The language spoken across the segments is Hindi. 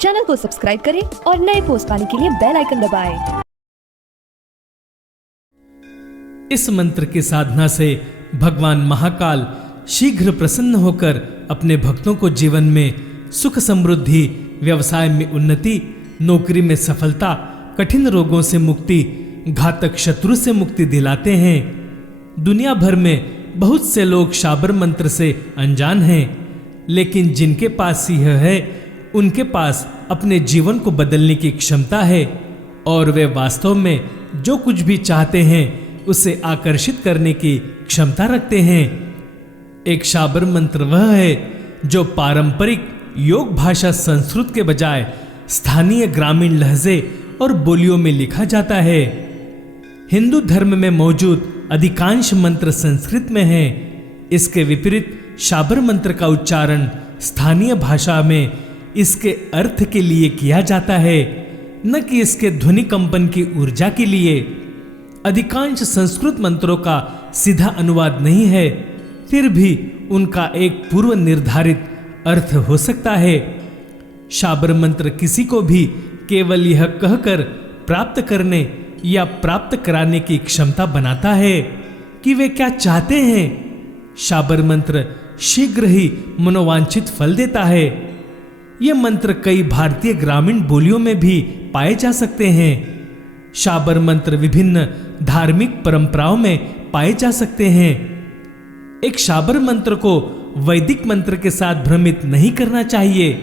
चैनल को सब्सक्राइब करें और नए पोस्ट पाने के लिए बेल आइकन दबाएं। इस मंत्र की साधना से भगवान महाकाल शीघ्र प्रसन्न होकर अपने भक्तों को जीवन में सुख समृद्धि, व्यवसाय में उन्नति, नौकरी में सफलता, कठिन रोगों से मुक्ति, घातक शत्रु से मुक्ति दिलाते हैं। दुनिया भर में बहुत से लोग शाबर मंत्र से अनजान हैं, लेकिन जिनके पास यह है उनके पास अपने जीवन को बदलने की क्षमता है और वे वास्तव में जो कुछ भी चाहते हैं उसे आकर्षित करने की क्षमता रखते हैं। एक शाबर मंत्र वह है जो पारंपरिक योग भाषा संस्कृत के बजाय स्थानीय ग्रामीण लहजे और बोलियों में लिखा जाता है। हिंदू धर्म में मौजूद अधिकांश मंत्र संस्कृत में हैं। इसके विपरीत शाबर मंत्र का उच्चारण स्थानीय भाषा में इसके अर्थ के लिए किया जाता है, न कि इसके ध्वनि कंपन की ऊर्जा के लिए। अधिकांश संस्कृत मंत्रों का सीधा अनुवाद नहीं है, फिर भी उनका एक पूर्व निर्धारित अर्थ हो सकता है। शाबर मंत्र किसी को भी केवल यह कहकर प्राप्त करने या प्राप्त कराने की क्षमता बनाता है कि वे क्या चाहते हैं। शाबर मंत्र शीघ्र ही मनोवांछित फल देता है। यह मंत्र कई भारतीय ग्रामीण बोलियों में भी पाए जा सकते हैं। शाबर मंत्र विभिन्न धार्मिक परंपराओं में पाए जा सकते हैं। एक शाबर मंत्र को वैदिक मंत्र के साथ भ्रमित नहीं करना चाहिए।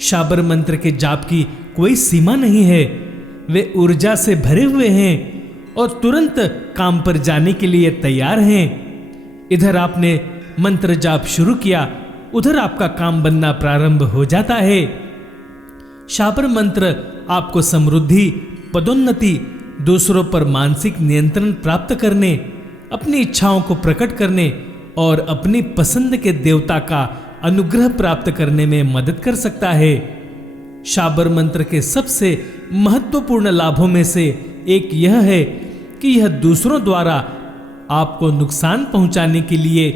शाबर मंत्र के जाप की कोई सीमा नहीं है। वे ऊर्जा से भरे हुए हैं और तुरंत काम पर जाने के लिए तैयार हैं। इधर आपने मंत्र जाप शुरू किया, उधर आपका काम बनना प्रारंभ हो जाता है। शाबर मंत्र आपको समृद्धि, पदोन्नति, दूसरों पर मानसिक नियंत्रण प्राप्त करने, अपनी इच्छाओं को प्रकट करने और अपनी पसंद के देवता का अनुग्रह प्राप्त करने में मदद कर सकता है। शाबर मंत्र के सबसे महत्वपूर्ण लाभों में से एक यह है कि यह दूसरों द्वारा आपको नुकसान पहुंचाने के लिए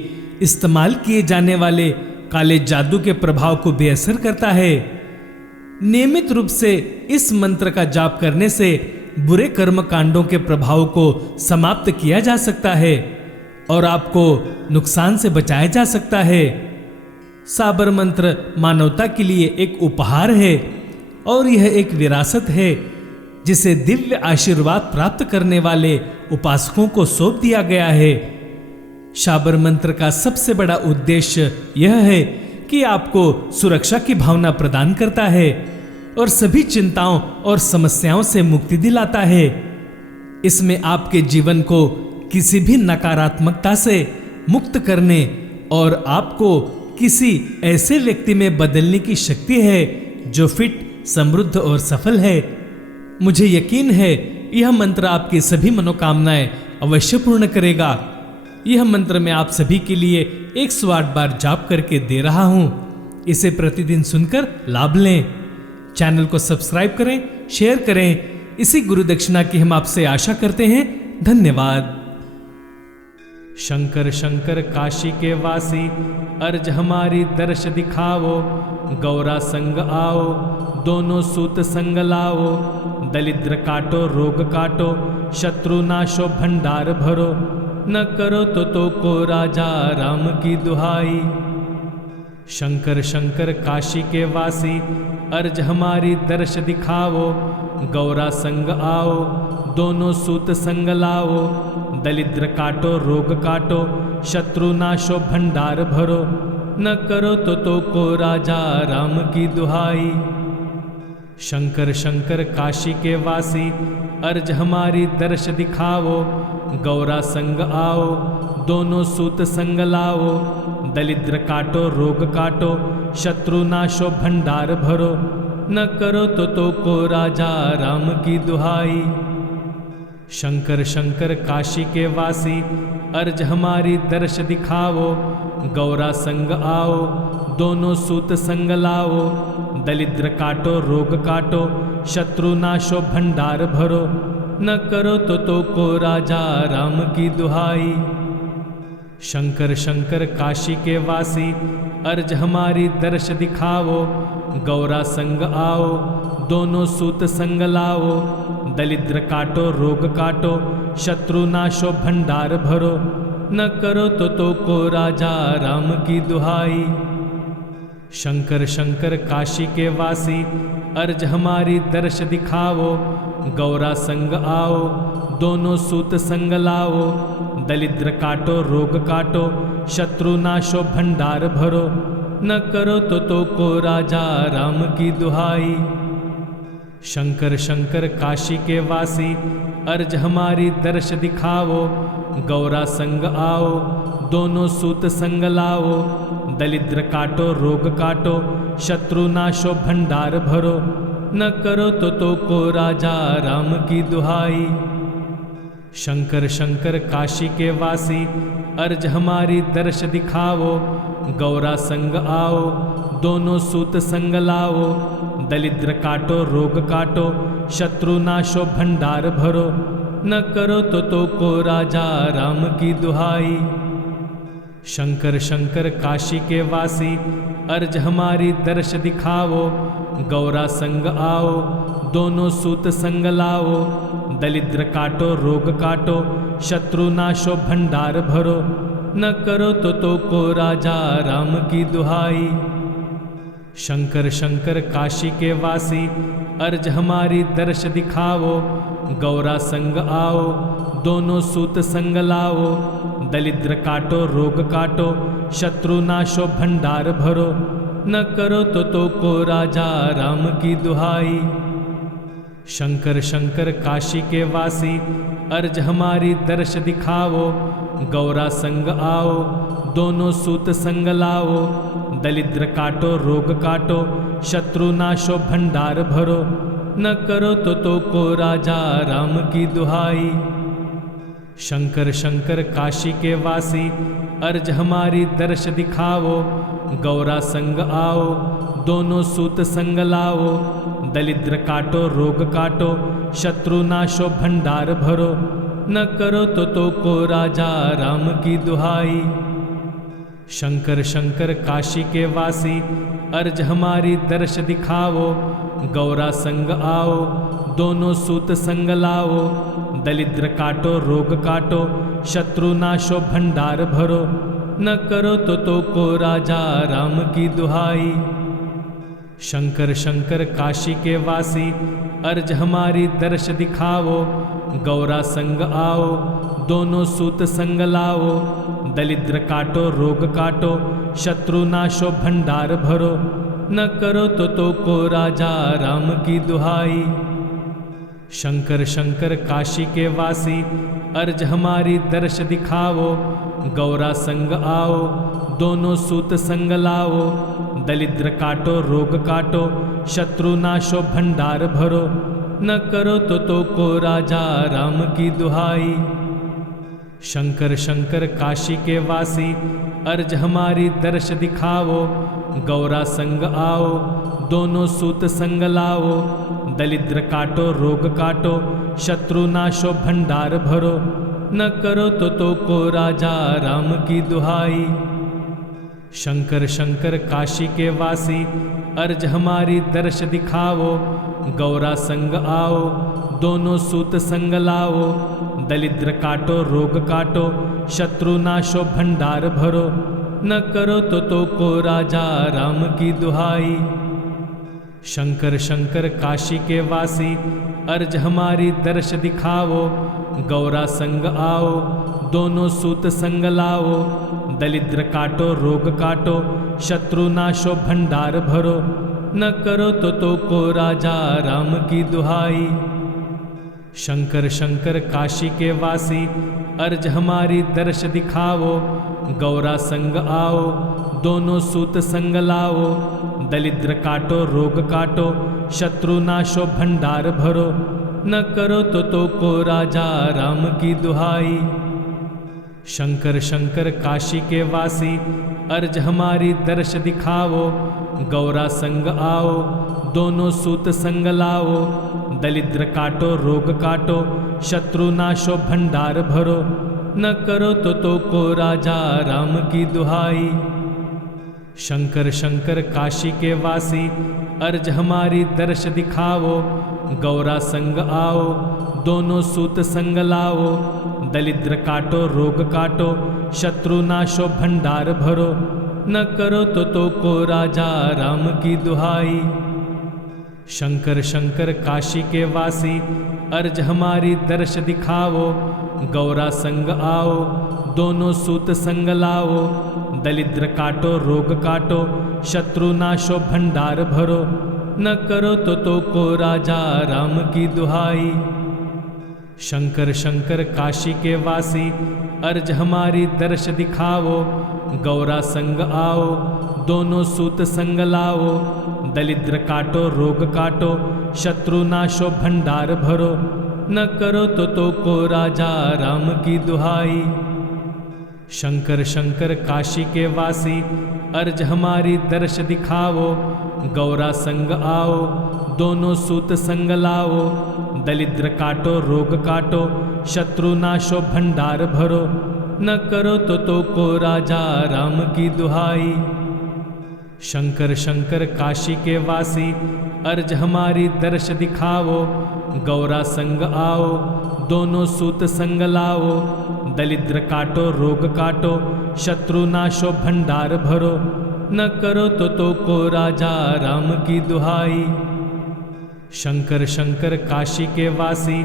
इस्तेमाल किए जाने वाले काले जादू के प्रभाव को बेअसर करता है। नियमित रूप से इस मंत्र का जाप करने से बुरे कर्म कांडों के प्रभाव को समाप्त किया जा सकता है और आपको नुकसान से बचाया जा सकता है। शाबर मंत्र मानवता के लिए एक उपहार है और यह एक विरासत है जिसे दिव्य आशीर्वाद प्राप्त करने वाले उपासकों को सौंप दिया गया है। शाबर मंत्र का सबसे बड़ा उद्देश्य यह है कि आपको सुरक्षा की भावना प्रदान करता है और सभी चिंताओं और समस्याओं से मुक्ति दिलाता है। इसमें आपके जीवन को किसी भी नकारात्मकता से मुक्त करने और आपको किसी ऐसे व्यक्ति में बदलने की शक्ति है जो फिट, समृद्ध और सफल है। मुझे यकीन है यह मंत्र आपकी सभी मनोकामनाएं अवश्य पूर्ण करेगा। यह मंत्र मैं आप सभी के लिए 108 बार जाप करके दे रहा हूं। इसे प्रतिदिन सुनकर लाभ लें। चैनल को सब्सक्राइब करें, शेयर करें। इसी गुरु दक्षिणा की हम आपसे आशा करते हैं। धन्यवाद। शंकर शंकर काशी के वासी, अर्ज हमारी दर्श दिखाओ। गौरा संग आओ, दोनों सूत संग लाओ। दलिद्र काटो, रोग काटो, शत्रु नाशो भंडार भरो। न करो तो को राजा राम की दुहाई। शंकर शंकर काशी के वासी, अर्ज हमारी दर्श दिखाओ। गौरा संग आओ, दोनों सूत संग लाओ। दलिद्र काटो, रोग काटो, शत्रु नाशो भंडार भरो। न करो तो को राजा राम की दुहाई। शंकर शंकर काशी के वासी, अर्ज हमारी दर्श दिखाओ। गौरा संग आओ, दोनों सूत संग लाओ। दलिद्र काटो, रोग काटो, शत्रु नाशो भंडार भरो। न करो तो को राजा राम की दुहाई। शंकर शंकर काशी के वासी, अर्ज हमारी दर्श दिखाओ। गौरा संग आओ, दोनों सूत संग लाओ। दलिद्र काटो, रोग काटो, शत्रु नाशो भंडार भरो। न करो तो को राजा राम की दुहाई। शंकर शंकर काशी के वासी, अर्ज हमारी दर्श दिखाओ। गौरा संग आओ, दोनों सूत संग लाओ। दलिद्र काटो रोग काटो, शत्रु नाशो भंडार भरो। न करो तो को राजा राम की दुहाई। शंकर शंकर काशी के वासी, अर्ज हमारी दर्श दिखाओ। गौरा संग आओ, दोनों सूत संग लाओ। दलिद्र काटो रोग काटो, शत्रु नाशो भंडार भरो। न करो तो को राजा राम की दुहाई। शंकर शंकर काशी के वासी, अर्ज हमारी दर्श दिखाओ। गौरा संग आओ, दोनों सूत संग लाओ। दलिद्र काटो रोग काटो, शत्रु नाशो भंडार भरो। न करो तो को राजा राम की दुहाई। शंकर शंकर काशी के वासी, अर्ज हमारी दर्श दिखाओ। गौरा संग आओ, दोनों सूत संग लाओ। दलिद्र काटो रोग काटो, शत्रु नाशो भंडार भरो। न करो तो को राजा राम की दुहाई। शंकर शंकर काशी के वासी, अर्ज हमारी दर्श दिखाओ। गौरा संग आओ, दोनों सूत संग लाओ। दलिद्र काटो रोग काटो, शत्रु नाशो भंडार भरो। न करो तो को राजा राम की दुहाई। शंकर शंकर काशी के वासी, अर्ज हमारी दर्श दिखाओ। गौरा संग आओ, दोनों सूत संग लाओ। दलिद्र काटो रोग काटो, शत्रु नाशो भंडार भरो। न करो तो को राजा राम की दुहाई। शंकर शंकर काशी के वासी, अर्ज हमारी दर्श दिखाओ। गौरा संग आओ, दोनों सूत संग लाओ। दलिद्र काटो रोग काटो, शत्रु नाशो भंडार भरो। न करो तो को राजा राम की दुहाई। शंकर शंकर काशी के वासी, अर्ज हमारी दर्श दिखाओ। गौरा संग आओ, दोनों सूत संग लाओ। दलिद्र काटो रोग काटो, शत्रु नाशो भंडार भरो। न करो तो को राजा राम की दुहाई। शंकर शंकर काशी के वासी, अर्ज हमारी दर्श दिखाओ। गौरा संग आओ, दोनों सूत संग लाओ। दलिद्र काटो रोग काटो, शत्रु नाशो भंडार भरो। न करो तो को राजा राम की दुहाई। शंकर शंकर काशी के वासी, अर्ज हमारी दर्श दिखाओ। गौरा संग आओ, दोनों सूत संग लाओ। दलिद्र काटो रोग काटो, शत्रु नाशो भंडार भरो। न करो तो को राजा राम की दुहाई। शंकर शंकर काशी के वासी, अर्ज हमारी दर्श दिखाओ। गौरा संग आओ, दोनों सूत संग लाओ। दलिद्र काटो रोग काटो, शत्रु नाशो भंडार भरो। न करो तो को राजा राम की दुहाई। शंकर शंकर काशी के वासी, अर्ज हमारी दर्श दिखाओ। गौरा संग आओ, दोनों सूत संग लाओ। दलिद्र काटो रोग काटो, शत्रु नाशो भंडार भरो। न करो तो को राजा राम की दुहाई। शंकर शंकर काशी के वासी, अर्ज हमारी दर्श दिखाओ। गौरा संग आओ, दोनों सूत संग लाओ। दलिद्र काटो रोग काटो, शत्रु नाशो भंडार भरो। न करो तो को राजा राम की दुहाई। शंकर शंकर काशी के वासी, अर्ज हमारी दर्श दिखाओ। गौरा संग आओ, दोनों सूत संग लाओ। दलिद्र काटो रोग काटो, शत्रु नाशो भंडार भरो। न करो तो को राजा राम की दुहाई। शंकर शंकर काशी के वासी, अर्ज हमारी दर्श दिखाओ। गौरा संग आओ, दोनों सूत संग लाओ। दलिद्र काटो रोग काटो, शत्रु नाशो भंडार भरो। न करो तो को राजा राम की दुहाई। शंकर शंकर काशी के वासी, अर्ज हमारी दर्श दिखाओ। गौरा संग आओ, दोनों सूत संग लाओ। दलिद्र काटो रोग काटो, शत्रु नाशो भंडार भरो। न करो तो को राजा राम की दुहाई। शंकर शंकर काशी के वासी अर्ज हमारी दर्श दिखाओ। गौरा संग आओ दोनों सूत संग लाओ। दलिद्र काटो रोग काटो शत्रु नाशो भंडार भरो। न करो तो को राजा राम की दुहाई। शंकर शंकर काशी के वासी अर्ज हमारी दर्श दिखाओ। गौरा संग आओ दोनों सूत संग लाओ। दलिद्र काटो रोग काटो शत्रु नाशो भंडार भरो। न करो तो को राजा राम की दुहाई। शंकर शंकर काशी के वासी अर्ज हमारी दर्श दिखाओ। गौरा संग आओ दोनों सूत संग लाओ। दलिद्र काटो रोग काटो शत्रु नाशो भंडार भरो। न करो तो को राजा राम की दुहाई। शंकर शंकर काशी के वासी अर्ज हमारी दर्श दिखाओ। गौरा संग आओ दोनों सूत संग लाओ। दलिद्र काटो रोग काटो शत्रु नाशो भंडार भरो। न करो तो को राजा राम की दुहाई। शंकर शंकर काशी के वासी अर्ज हमारी दर्श दिखाओ। गौरा संग आओ दोनों सूत संग लाओ। दलिद्र काटो रोग काटो शत्रु नाशो भंडार भरो। न करो तो को राजा राम की दुहाई। शंकर शंकर काशी के वासी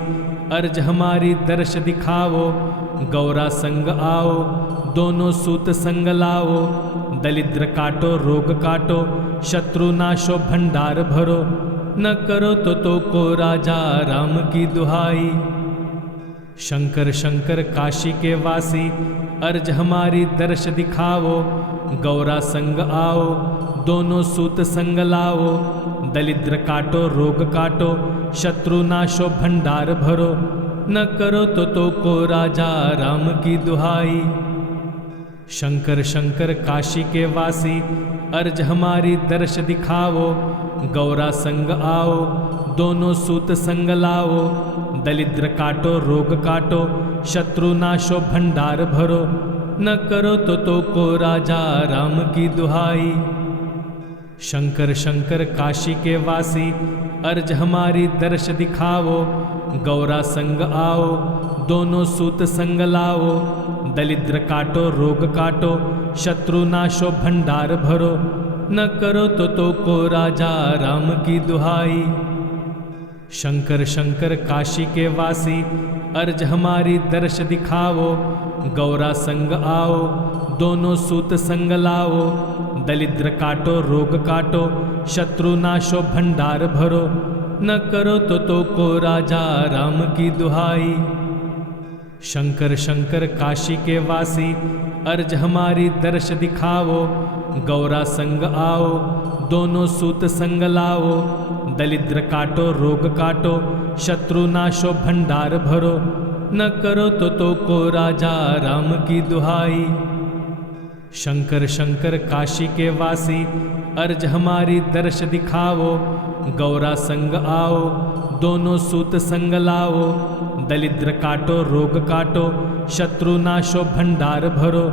अर्ज हमारी दर्श दिखाओ। गौरा संग आओ दोनों सूत संग लाओ। दलिद्र काटो रोग काटो शत्रु नाशो भंडार भरो। न करो तो को राजा राम की दुहाई। शंकर शंकर काशी के वासी अर्ज हमारी दर्श दिखाओ। गौरा संग आओ दोनों सूत संग लाओ। दलिद्र काटो रोग काटो शत्रु नाशो भंडार भरो। न करो तो को राजा राम की दुहाई। शंकर शंकर काशी के वासी अर्ज हमारी दर्श दिखाओ। गौरा संग आओ दोनों सूत संग लाओ। दलिद्र काटो रोग काटो शत्रु नाशो भंडार भरो। न करो तो को राजा राम की दुहाई। शंकर शंकर काशी के वासी अर्ज हमारी दर्श दिखाओ। गौरा संग आओ दोनों सूत संग लाओ। दलिद्र काटो रोग काटो शत्रु नाशो भंडार भरो। न करो तो को राजा राम की दुहाई। शंकर शंकर काशी के वासी अर्ज हमारी दर्श दिखाओ। गौरा संग आओ दोनों सूत संग लाओ। दलिद्र काटो रोग काटो शत्रु नाशो भंडार भरो। न करो तो को राजा राम की दुहाई। शंकर शंकर काशी के वासी अर्ज हमारी दर्श दिखाओ। गौरा संग आओ दोनों सूत संग लाओ। दलिद्र काटो रोग काटो शत्रु नाशो भंडार भरो। न करो तो को राजा राम की दुहाई। शंकर शंकर काशी के वासी अर्ज हमारी दर्श दिखाओ। गौरा संग आओ दोनों सूत संग लाओ। दलिद्र काटो रोग काटो शत्रु नाशो भंडार भरो।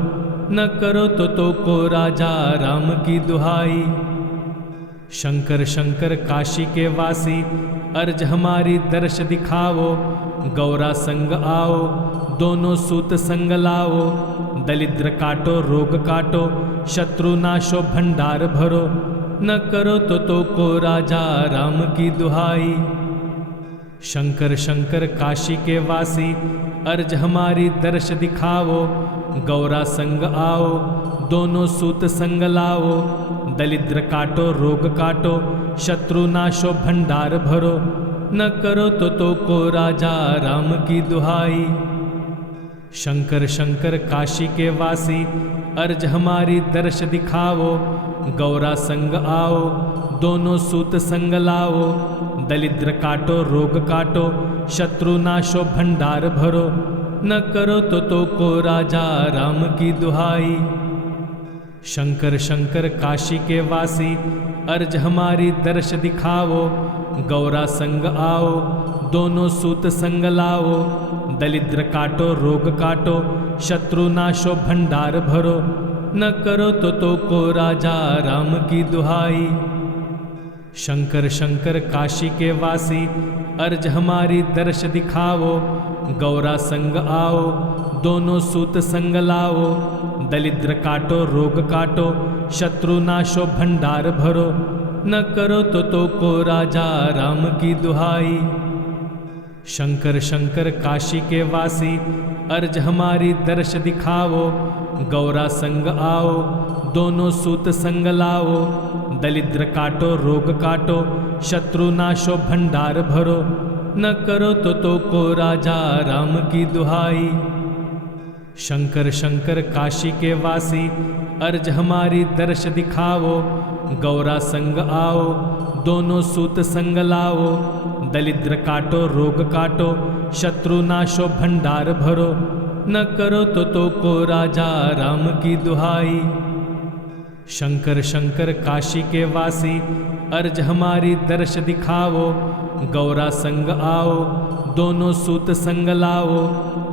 न करो तो को राजा राम की दुहाई। शंकर शंकर काशी के वासी अर्ज हमारी दर्श दिखाओ। गौरा संग आओ दोनों सूत संग लाओ। दलिद्र काटो रोग काटो शत्रु नाशो भंडार भरो। न करो तो को राजा राम की दुहाई। शंकर शंकर काशी के वासी अर्ज हमारी दर्श दिखाओ। गौरा संग आओ दोनों सूत संग लाओ। दलिद्र काटो रोग काटो शत्रु नाशो भंडार भरो। न करो तो को राजा राम की दुहाई। शंकर शंकर काशी के वासी अर्ज हमारी दर्श दिखाओ। गौरा संग आओ दोनों सूत संग लाओ। दलिद्र काटो रोग काटो शत्रु नाशो भंडार भरो। न करो तो को राजा राम की दुहाई। शंकर शंकर काशी के वासी अर्ज हमारी दर्श दिखाओ। गौरा संग आओ दोनों सूत संग लाओ। दलिद्र काटो रोग काटो शत्रु नाशो भंडार भरो। न करो तो को राजा राम की दुहाई। शंकर शंकर काशी के वासी, अर्ज हमारी दर्श दिखाओ। गौरा संग आओ, दोनों सूत संग लाओ। दलिद्र काटो, रोग काटो, शत्रु नाशो भंडार भरो। न करो तो को राजा राम की दुहाई। शंकर शंकर काशी के वासी, अर्ज हमारी दर्श दिखाओ। गौरा संग आओ, दोनों सूत संग लाओ। दलिद्र काटो, रोग काटो, शत्रु नाशो भंडार भरो। न करो तो को राजा राम की दुहाई। शंकर शंकर काशी के वासी, अर्ज हमारी दर्श दिखाओ। गौरा संग आओ, दोनों सूत संग लाओ। दलिद्र काटो, रोग काटो, शत्रु नाशो भंडार भरो। न करो तो को राजा राम की दुहाई। शंकर शंकर काशी के वासी, अर्ज हमारी दर्श दिखाओ। गौरा संग आओ, दोनों सूत संग लाओ।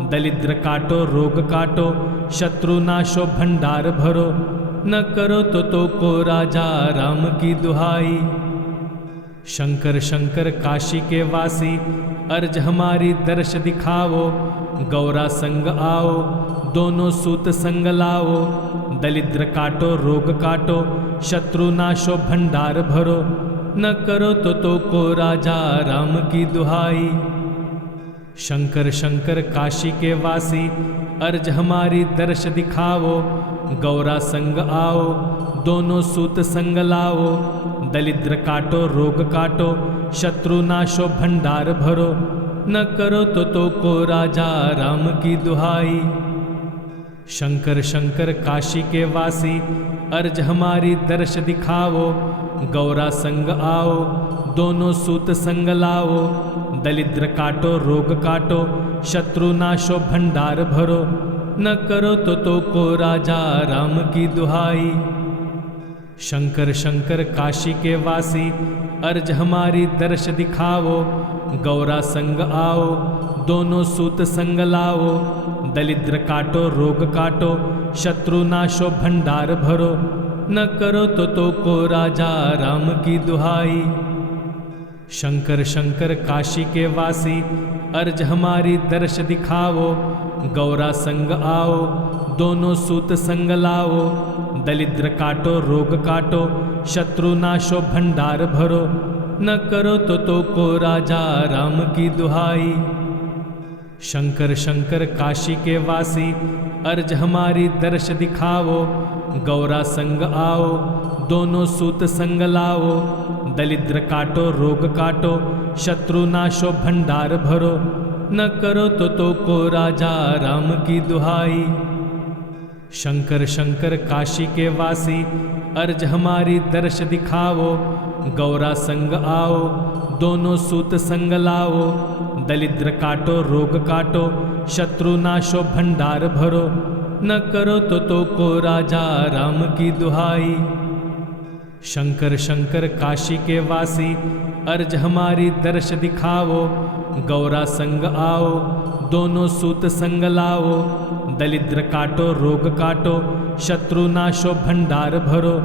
दलिद्र काटो, रोग काटो, शत्रु नाशो भंडार भरो। न करो तो को राजा राम की दुहाई। शंकर शंकर काशी के वासी, अर्ज हमारी दर्श दिखाओ। गौरा संग आओ, दोनों सूत संग लाओ। दलिद्र काटो, रोग काटो, शत्रु नाशो भंडार भरो। न करो तो को राजा राम की दुहाई। शंकर शंकर काशी के वासी, अर्ज हमारी दर्श दिखाओ। गौरा संग आओ, दोनों सूत संग लाओ। दलिद्र काटो, रोग काटो, शत्रु नाशो भंडार भरो। न करो तो को राजा राम की दुहाई। शंकर शंकर काशी के वासी, अर्ज हमारी दर्श दिखाओ। गौरा संग आओ, दोनों सूत संग लाओ। दलिद्र काटो, रोग काटो, शत्रु नाशो भंडार भरो। न करो तो को राजा राम की दुहाई। शंकर शंकर काशी के वासी, अर्ज हमारी दर्श दिखाओ। गौरा संग आओ, दोनों सूत संग लाओ। दलिद्र काटो, रोग काटो, शत्रु नाशो भंडार भरो। न करो तो को राजा राम की दुहाई। शंकर शंकर काशी के वासी, अर्ज हमारी दर्श दिखाओ। गौरा संग आओ, दोनों सूत संग लाओ। दलिद्र काटो, रोग काटो, शत्रु नाशो भंडार भरो। न करो तो को राजा राम की दुहाई। शंकर शंकर काशी के वासी, अर्ज हमारी दर्श दिखाओ। गौरा संग आओ, दोनों सूत संग लाओ। दलिद्र काटो, रोग काटो, शत्रु नाशो भंडार भरो। न करो तो को राजा राम की दुहाई। शंकर शंकर काशी के वासी, अर्ज हमारी दर्श दिखाओ। गौरा संग आओ, दोनों सूत संग लाओ। दलिद्र काटो, रोग काटो, शत्रु नाशो भंडार भरो। न करो तो को राजा राम की दुहाई। शंकर शंकर काशी के वासी, अर्ज हमारी दर्श दिखाओ। गौरा संग आओ, दोनों सूत संग लाओ। दलिद्र काटो, रोग काटो, शत्रु नाशो भंडार भरो।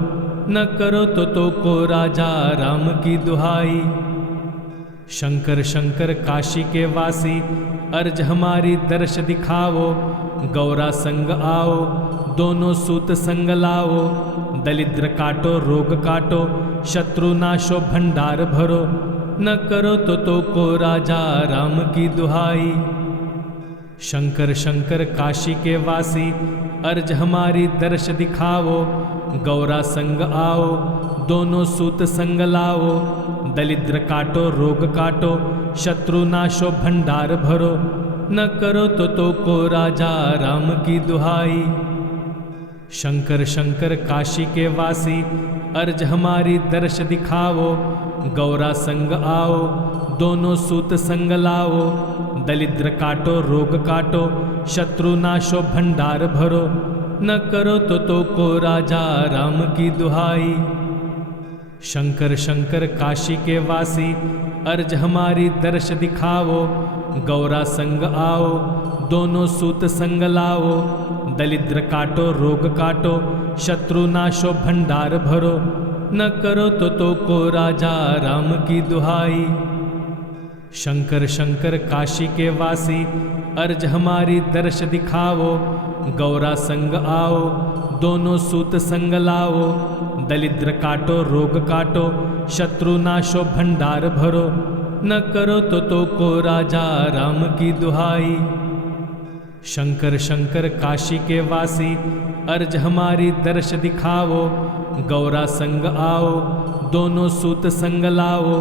न करो तो को राजा राम की दुहाई। शंकर शंकर काशी के वासी, अर्ज हमारी दर्श दिखाओ। गौरा संग आओ, दोनों सूत संग लाओ। दलिद्र काटो, रोग काटो, शत्रु नाशो भंडार भरो। न करो तो को राजा राम की दुहाई। शंकर शंकर काशी के वासी, अर्ज हमारी दर्श दिखाओ। गौरा संग आओ, दोनों सूत संग लाओ। दलिद्र काटो, रोग काटो, शत्रु नाशो भंडार भरो। न करो तो को राजा राम की दुहाई। शंकर शंकर काशी के वासी, अर्ज हमारी दर्श दिखाओ। गौरा संग आओ, दोनों सूत संग लाओ। दलिद्र काटो, रोग काटो, शत्रु नाशो भंडार भरो। न करो तो को राजा राम की दुहाई। शंकर शंकर काशी के वासी, अर्ज हमारी दर्श दिखाओ। गौरा संग आओ, दोनों सूत संग लाओ। दलिद्र काटो रोग काटो शत्रु नाशो भंडार भरो न करो तो को राजा राम की दुहाई। शंकर शंकर काशी के वासी अर्ज हमारी दर्श दिखाओ गौरा संग आओ दोनों सूत संग लाओ दलिद्र काटो रोग काटो शत्रु नाशो भंडार भरो न करो तो को राजा राम की दुहाई। शंकर शंकर काशी के वासी अर्ज हमारी दर्श दिखाओ गौरा संग आओ दोनों सूत संग लाओ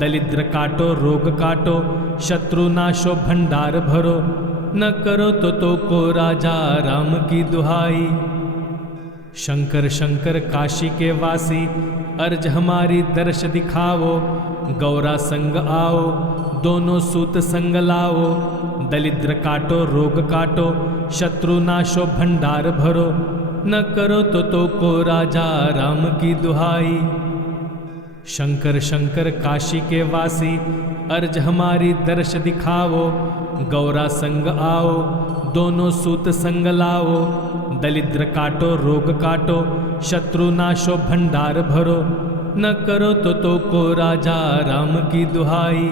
दलिद्र काटो रोग काटो शत्रु नाशो भंडार भरो न करो तो को राजा राम की दुहाई। शंकर शंकर काशी के वासी अर्ज हमारी दर्श दिखाओ गौरा संग आओ दोनों सूत संग लाओ दलिद्र काटो रोग काटो शत्रु नाशो भंडार भरो न करो तो को राजा राम की दुहाई। शंकर शंकर काशी के वासी अर्ज हमारी दर्श दिखाओ गौरा संग आओ दोनों सूत संग लाओ दलिद्र काटो रोग काटो शत्रु नाशो भंडार भरो न करो तो को राजा राम की दुहाई।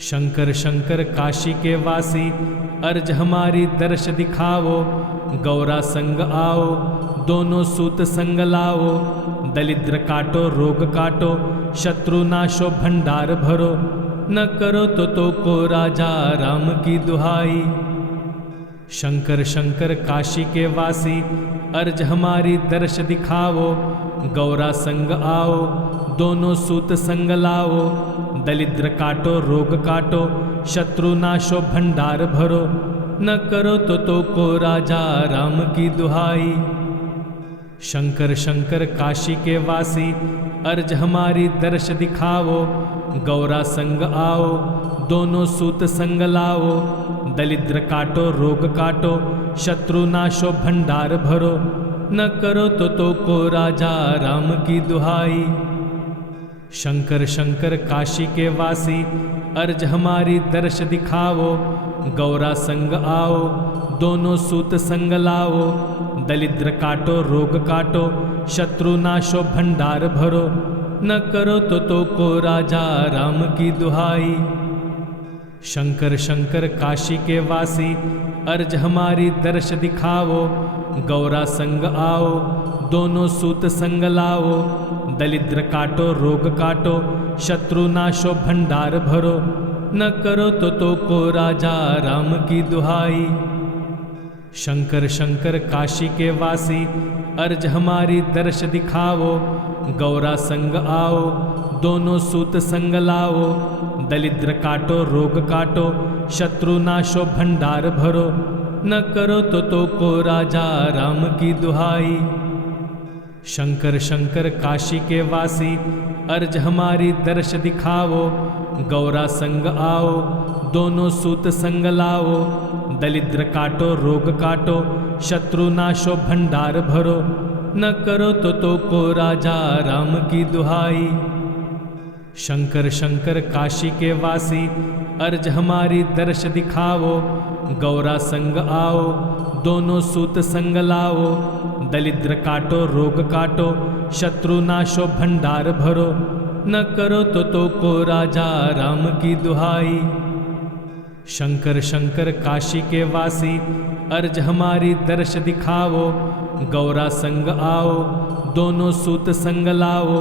शंकर शंकर काशी के वासी अर्ज हमारी दर्श दिखाओ गौरा संग आओ दोनों सूत संग लाओ दलिद्र काटो रोग काटो शत्रु नाशो भंडार भरो न करो तो को राजा राम की दुहाई। शंकर शंकर काशी के वासी अर्ज हमारी दर्श दिखाओ गौरा संग आओ दोनों सूत संग लाओ दलिद्र काटो रोग काटो शत्रु नाशो भंडार भरो न करो तो को राजा राम की दुहाई। शंकर शंकर काशी के वासी अर्ज हमारी दर्श दिखाओ गौरा संग आओ दोनों सूत संग लाओ दलिद्र काटो रोग काटो शत्रु नाशो भंडार भरो न करो तो को राजा राम की दुहाई। शंकर शंकर काशी के वासी अर्ज हमारी दर्श दिखाओ गौरा संग आओ दोनों सूत संग लाओ दलिद्र काटो रोग काटो शत्रु नाशो भंडार भरो न करो तो को राजा राम की दुहाई। शंकर शंकर काशी के वासी अर्ज हमारी दर्श दिखाओ गौरा संग आओ दोनों सूत संग लाओ दलिद्र काटो रोग काटो शत्रु नाशो भंडार भरो न करो तो को राजा राम की दुहाई। शंकर शंकर काशी के वासी अर्ज हमारी दर्श दिखाओ गौरा संग आओ दोनों सूत संग लाओ दलिद्र काटो रोग काटो शत्रु नाशो भंडार भरो न करो तो को राजा राम की दुहाई। शंकर शंकर काशी के वासी अर्ज हमारी दर्श दिखाओ गौरा संग आओ दोनों सूत संग लाओ दलिद्र काटो रोग काटो शत्रु नाशो भंडार भरो न करो तो को राजा राम की दुहाई। शंकर शंकर काशी के वासी अर्ज हमारी दर्श दिखाओ गौरा संग आओ दोनों सूत संग लाओ दलिद्र काटो रोग काटो शत्रु नाशो भंडार भरो न करो तो को राजा राम की दुहाई। शंकर शंकर काशी के वासी अर्ज हमारी दर्श दिखाओ गौरा संग आओ दोनों सूत संग लाओ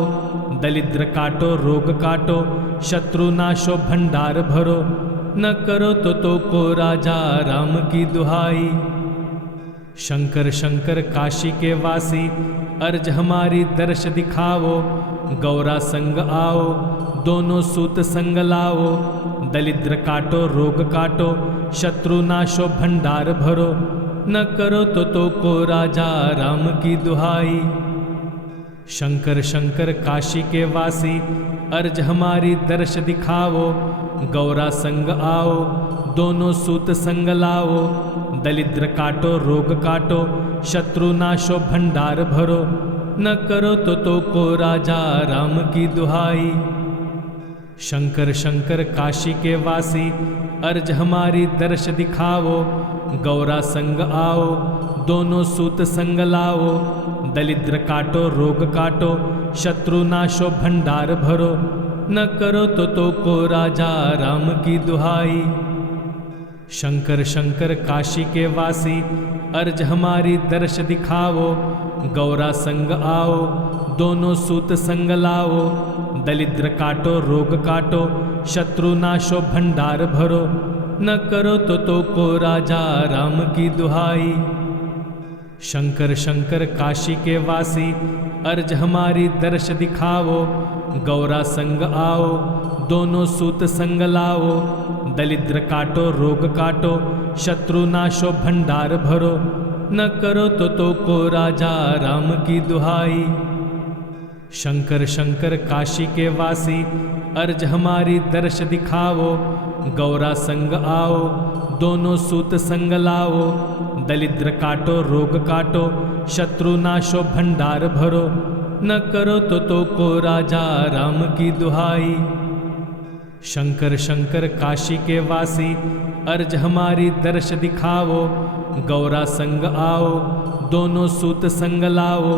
दलिद्र काटो रोग काटो शत्रु नाशो भंडार भरो न करो तो को राजा राम की दुहाई। शंकर शंकर काशी के वासी अर्ज हमारी दर्श दिखाओ गौरा संग आओ दोनों सूत संग लाओ दलिद्र काटो रोग काटो शत्रु नाशो भंडार भरो न करो तो को राजा राम की दुहाई। शंकर शंकर काशी के वासी अर्ज हमारी दर्श दिखाओ गौरा संग आओ दोनों सूत संग लाओ दलिद्र काटो रोग काटो शत्रु नाशो भंडार भरो न करो तो को राजा राम की दुहाई। शंकर शंकर काशी के वासी अर्ज हमारी दर्श दिखाओ गौरा संग आओ, दोनों सूत संग लाओ। दलिद्र काटो रोग काटो, शत्रु नाशो भंडार भरो। न करो तो को राजा राम की दुहाई। शंकर शंकर काशी के वासी, अर्ज हमारी दर्श दिखाओ। गौरा संग आओ, दोनों सूत संग लाओ। दलिद्र काटो रोग काटो, शत्रु नाशो भंडार भरो। न करो तो को राजा राम की दुहाई। शंकर शंकर काशी के वासी, अर्ज हमारी दर्श दिखाओ। गौरा संग आओ, दोनों सूत संग लाओ। दलिद्र काटो रोग काटो, शत्रु नाशो भंडार भरो। न करो तो को राजा राम की दुहाई। शंकर शंकर काशी के वासी, अर्ज हमारी दर्श दिखाओ। गौरा संग आओ, दोनों सूत संग लाओ। दलिद्र काटो रोग काटो, शत्रु नाशो भंडार भरो। न करो तो को राजा राम की दुहाई। शंकर शंकर काशी के वासी, अर्ज हमारी दर्श दिखाओ। गौरा संग आओ, दोनों सूत संग लाओ।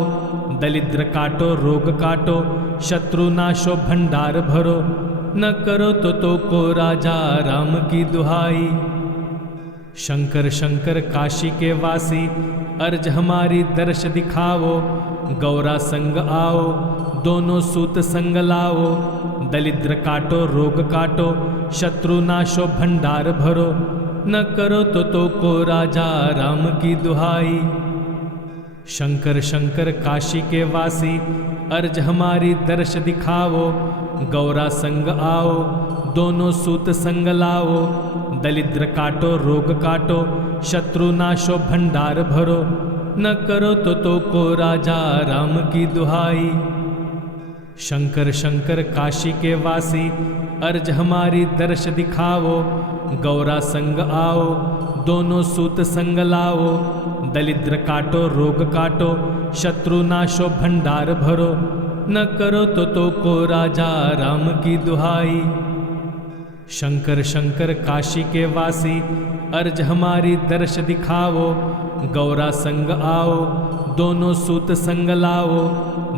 दलिद्र काटो रोग काटो, शत्रु नाशो भंडार भरो। न करो तो को राजा राम की दुहाई। शंकर शंकर काशी के वासी, अर्ज हमारी दर्श दिखाओ। गौरा संग आओ, दोनों सूत संग लाओ। दलिद्र काटो रोग काटो, शत्रु नाशो भंडार भरो। न करो तो को राजा राम की दुहाई। शंकर शंकर काशी के वासी, अर्ज हमारी दर्श दिखाओ। गौरा संग आओ, दोनों सूत संग लाओ। दलिद्र काटो रोग काटो, शत्रु नाशो भंडार भरो। न करो तो को राजा राम की दुहाई। शंकर शंकर काशी के वासी, अर्ज हमारी दर्श दिखाओ। गौरा संग आओ, दोनों सूत संग लाओ। दलिद्र काटो रोग काटो, शत्रु नाशो भंडार भरो। न करो तो को राजा राम की दुहाई। शंकर शंकर काशी के वासी, अर्ज हमारी दर्श दिखाओ। गौरा संग आओ, दोनों सूत संग लाओ।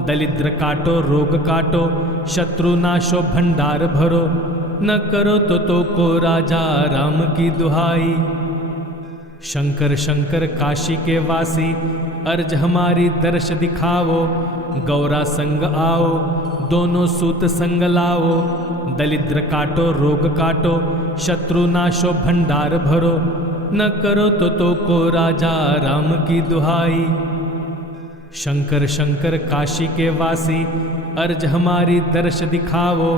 दलिद्र काटो रोग काटो, शत्रु नाशो भंडार भरो। न करो तो को राजा राम की दुहाई। शंकर शंकर काशी के वासी, अर्ज हमारी दर्श दिखाओ। गौरा संग आओ, दोनों सूत संग लाओ। दलिद्र काटो रोग काटो, शत्रु नाशो भंडार भरो। न करो तो को राजा राम की दुहाई। शंकर शंकर काशी के वासी, अर्ज हमारी दर्श दिखाओ।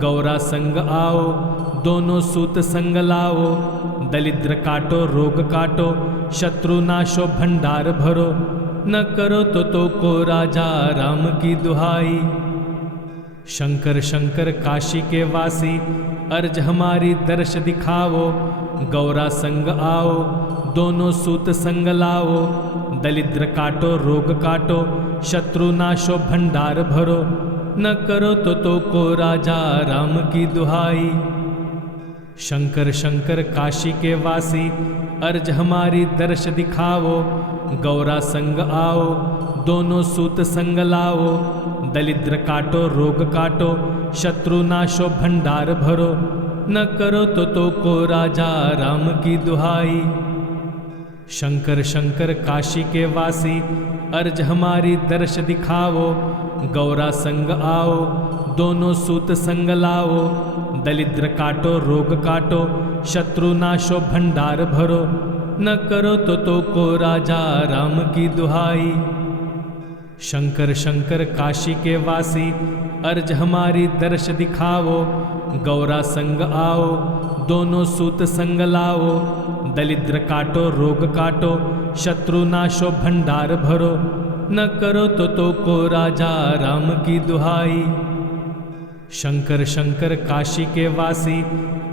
गौरा संग आओ, दोनों सूत संग लाओ। दलिद्र काटो रोग काटो, शत्रु नाशो भंडार भरो। न करो तो को राजा राम की दुहाई। शंकर शंकर काशी के वासी, अर्ज हमारी दर्श दिखाओ। गौरा संग आओ, दोनों सूत संग लाओ। दलिद्र काटो रोग काटो, शत्रु नाशो भंडार भरो। न करो तो को राजा राम की दुहाई। शंकर शंकर काशी के वासी, अर्ज हमारी दर्श दिखाओ। गौरा संग आओ, दोनों सूत संग लाओ। दलिद्र काटो रोग काटो, शत्रु नाशो भंडार भरो। न करो तो को राजा राम की दुहाई। शंकर शंकर काशी के वासी, अर्ज हमारी दर्श दिखाओ। गौरा संग आओ, दोनों सूत संग लाओ। दलिद्र काटो रोग काटो, शत्रु नाशो भंडार भरो। न करो तो को राजा राम की दुहाई। शंकर शंकर काशी के वासी, अर्ज हमारी दर्श दिखाओ। गौरा संग आओ, दोनों सूत संग लाओ। दलिद्र काटो रोग काटो, शत्रु नाशो भंडार भरो। न करो तो को राजा राम की दुहाई। शंकर शंकर काशी के वासी,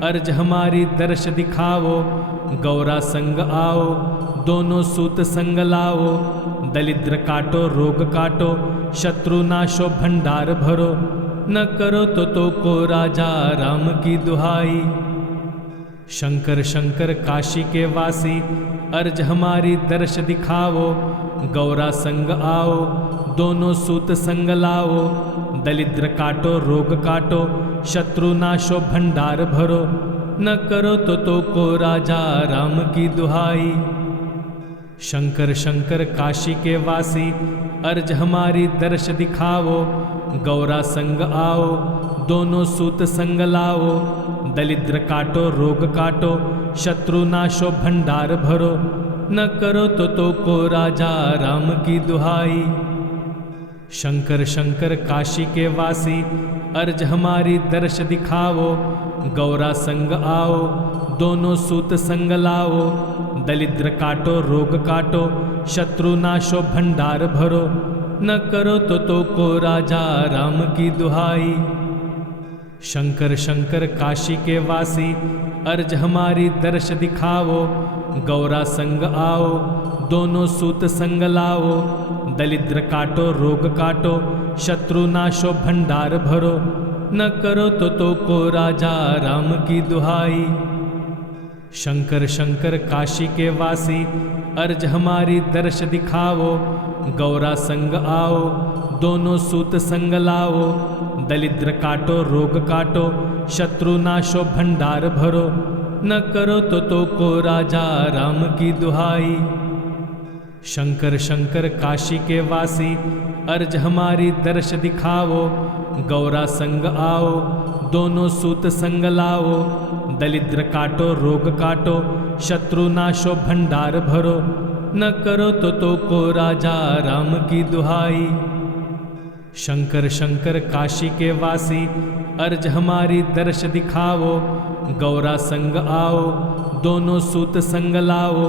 अर्ज हमारी दर्श दिखाओ। गौरा संग आओ, दोनों सूत संग लाओ। दलिद्र काटो रोग काटो, शत्रु नाशो भंडार भरो। न करो तो को राजा राम की दुहाई। शंकर शंकर काशी के वासी अर्ज हमारी दर्श दिखाओ। गौरा संग आओ दोनों सूत संग लाओ। दलिद्र काटो रोग काटो शत्रु नाशो भंडार भरो। न करो तो को राजा राम की दुहाई। शंकर शंकर काशी के वासी अर्ज हमारी दर्श दिखाओ। गौरा संग आओ दोनों सूत संग लाओ। दलिद्र काटो रोग काटो शत्रु नाशो भंडार भरो। न करो तो को राजा राम की दुहाई। शंकर शंकर काशी के वासी अर्ज हमारी दर्श दिखाओ। गौरा संग आओ दोनों सूत संग लाओ। दलिद्र काटो रोग काटो शत्रु नाशो भंडार भरो। न करो तो को राजा राम की दुहाई। शंकर शंकर काशी के वासी अर्ज हमारी दर्श दिखाओ। गौरा संग आओ दोनों सूत संग लाओ। दलिद्र काटो रोग काटो शत्रु नाशो भंडार भरो। न करो तो को राजा राम की दुहाई। शंकर शंकर काशी के वासी अर्ज हमारी दर्श दिखाओ। गौरा संग आओ दोनों सूत संग लाओ। दलिद्र काटो रोग काटो शत्रु नाशो भंडार भरो। न करो तो को राजा राम की दुहाई। शंकर शंकर काशी के वासी अर्ज हमारी दर्श दिखाओ। गौरा संग आओ दोनों सूत संग लाओ। दलिद्र काटो रोग काटो शत्रु नाशो भंडार भरो। न करो तो को राजा राम की दुहाई। शंकर शंकर काशी के वासी अर्ज हमारी दर्श दिखाओ। गौरा संग आओ दोनों सूत संग लाओ।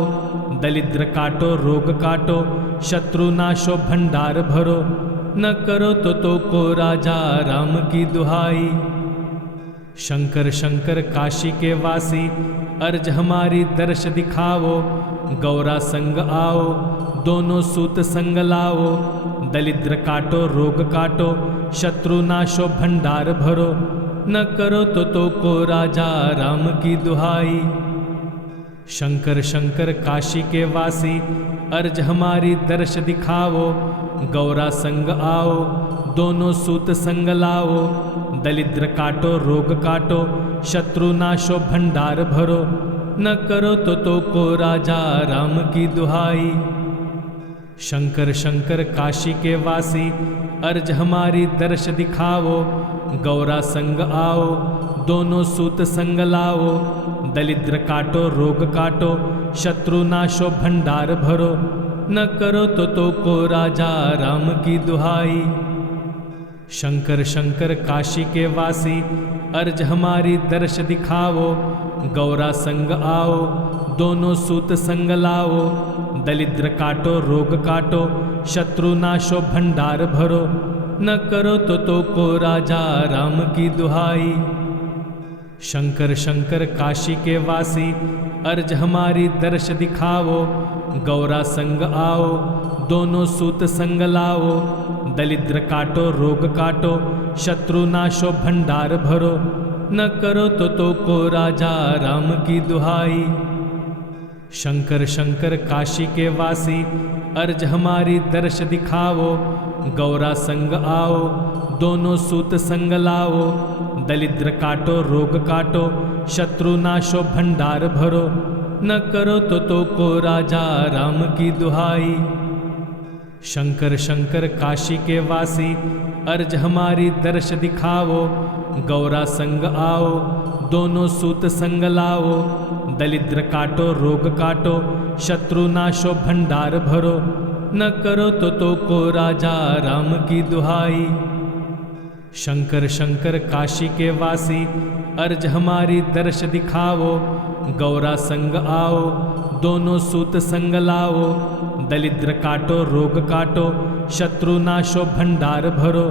दलिद्र काटो रोग काटो शत्रु नाशो भंडार भरो। न करो तो को राजा राम की दुहाई। शंकर शंकर काशी के वासी अर्ज हमारी दर्श दिखाओ। गौरा संग आओ दोनों सूत संग लाओ। दलिद्र काटो रोग काटो शत्रु नाशो भंडार भरो। न करो तो को राजा राम की दुहाई। शंकर शंकर काशी के वासी अर्ज हमारी दर्श दिखाओ। गौरा संग आओ दोनों सूत संग लाओ। दलिद्र काटो रोग काटो शत्रु नाशो भंडार भरो। न करो तो को राजा राम की दुहाई। शंकर शंकर काशी के वासी अर्ज हमारी दर्श दिखाओ। गौरा संग आओ दोनों सूत संग लाओ। दलिद्र काटो रोग काटो शत्रु नाशो भंडार भरो। न करो तो को राजा राम की दुहाई। शंकर शंकर काशी के वासी अर्ज हमारी दर्श दिखाओ। गौरा संग आओ दोनों सूत संग लाओ। दलिद्र काटो रोग काटो शत्रु नाशो भंडार भरो। न करो तो को राजा राम की दुहाई। शंकर शंकर काशी के वासी अर्ज हमारी दर्श दिखाओ। गौरा संग आओ दोनों सूत संग लाओ। दलिद्र काटो रोग काटो शत्रु नाशो भंडार भरो। न करो तो को राजा राम की दुहाई। शंकर शंकर काशी के वासी अर्ज हमारी दर्श दिखाओ। गौरा संग आओ दोनों सूत संग लाओ। दलिद्र काटो रोग काटो शत्रु नाशो भंडार भरो। न करो तो को राजा राम की दुहाई। शंकर शंकर काशी के वासी अर्ज हमारी दर्श दिखाओ। गौरा संग आओ दोनों सूत संग लाओ। दलिद्र काटो रोग काटो शत्रु नाशो भंडार भरो। न करो तो को राजा राम की दुहाई। शंकर शंकर काशी के वासी अर्ज हमारी दर्श दिखाओ। गौरा संग आओ दोनों सूत संग लाओ। दलिद्र काटो रोग काटो शत्रु नाशो भंडार भरो।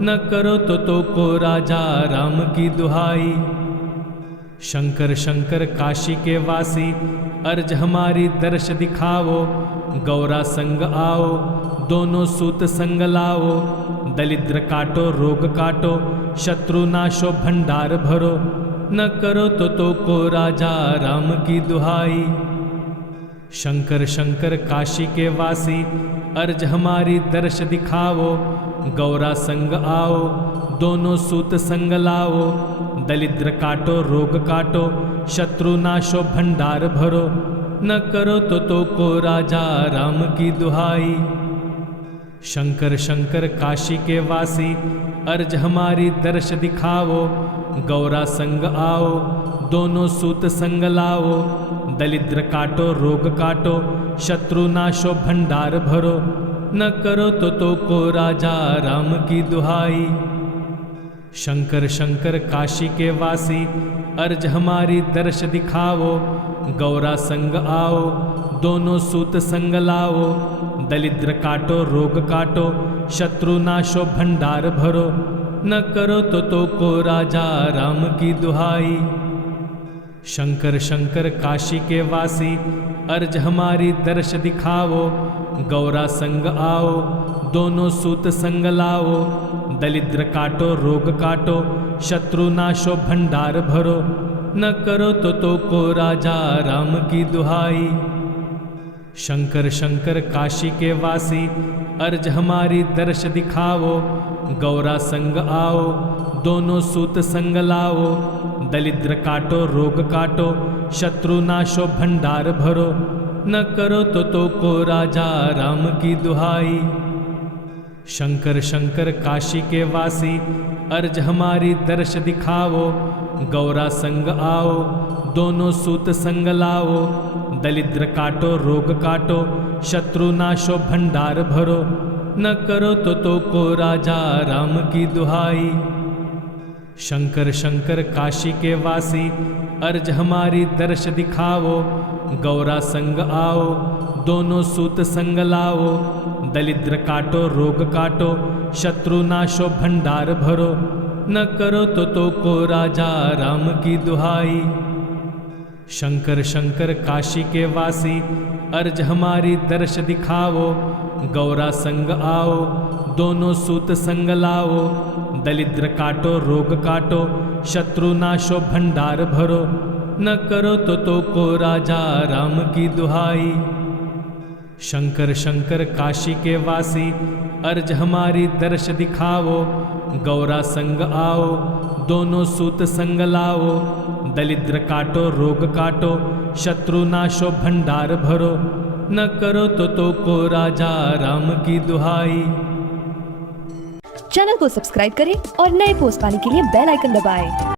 न करो तो को राजा राम की दुहाई। शंकर शंकर काशी के वासी अर्ज हमारी दर्श दिखाओ। गौरा संग आओ दोनों सूत संग लाओ। दलिद्र काटो रोग काटो शत्रु नाशो भंडार भरो। न करो तो को राजा राम की दुहाई। शंकर शंकर काशी के वासी अर्ज हमारी दर्श दिखाओ, गौरा संग आओ दोनों सूत संग लाओ, दलिद्र काटो रोग काटो शत्रु नाशो भंडार भरो, न करो तो को राजा राम की दुहाई। शंकर शंकर काशी के वासी अर्ज हमारी दर्श दिखाओ, गौरा संग आओ दोनों सूत संग लाओ, दलिद्र काटो रोग काटो शत्रु नाशो भंडार भरो, न करो तो को राजा राम की दुहाई। शंकर शंकर काशी के वासी अर्ज हमारी दर्श दिखाओ, गौरा संग आओ दोनों सूत संग लाओ, दलिद्र काटो रोग काटो शत्रु नाशो भंडार भरो, न करो तो को राजा राम की दुहाई। शंकर शंकर काशी के वासी अर्ज हमारी दर्श दिखाओ, गौरा संग आओ दोनों सूत संग लाओ, दलिद्र काटो रोग काटो शत्रु नाशो भंडार भरो, न करो तो को राजा राम की दुहाई। शंकर शंकर काशी के वासी अर्ज हमारी दर्श दिखाओ, गौरा संग आओ दोनों सूत संग लाओ, दलिद्र काटो रोग काटो शत्रु नाशो भंडार भरो, न करो तो को राजा राम की दुहाई। शंकर शंकर काशी के वासी अर्ज हमारी दर्श दिखाओ, गौरा संग आओ दोनों सूत संग लाओ, दलिद्र काटो रोग काटो शत्रु नाशो भंडार भरो, न करो तो को राजा राम की दुहाई। शंकर शंकर काशी के वासी अर्ज हमारी दर्श दिखाओ, गौरा संग आओ दोनों सूत संग लाओ, दलिद्र काटो रोग काटो शत्रु नाशो भंडार भरो, न करो तो को राजा राम की दुहाई। शंकर शंकर काशी के वासी अर्ज हमारी दर्श दिखाओ, गौरा संग आओ दोनों सूत संग लाओ, दलिद्र काटो रोग काटो शत्रु नाशो भंडार भरो, न करो तो को राजा राम की दुहाई। शंकर शंकर काशी के वासी अर्ज हमारी दर्श दिखाओ, गौरा संग आओ दोनों सूत संग लाओ, दलिद्र काटो रोग काटो शत्रु नाशो भंडार भरो, न करो तो को राजा राम की दुहाई। चैनल को सब्सक्राइब करें और नए पोस्ट पाने के लिए बेल आइकन दबाएं।